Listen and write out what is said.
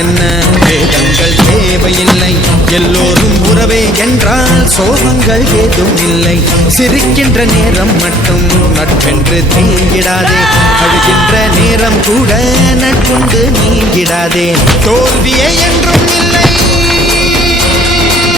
என்ன வேதங்கள் தேவையில்லை எல்லோரும் உறவே என்றால் சோகங்கள் ஏதும் இல்லை சிரிக்கின்ற நேரம் மட்டும் நட்பென்று தீங்கிடாதே அழுகின்ற நேரம் கூட நட்புண்டு நீங்கிடாதே தோல்வியே என்றும் இல்லை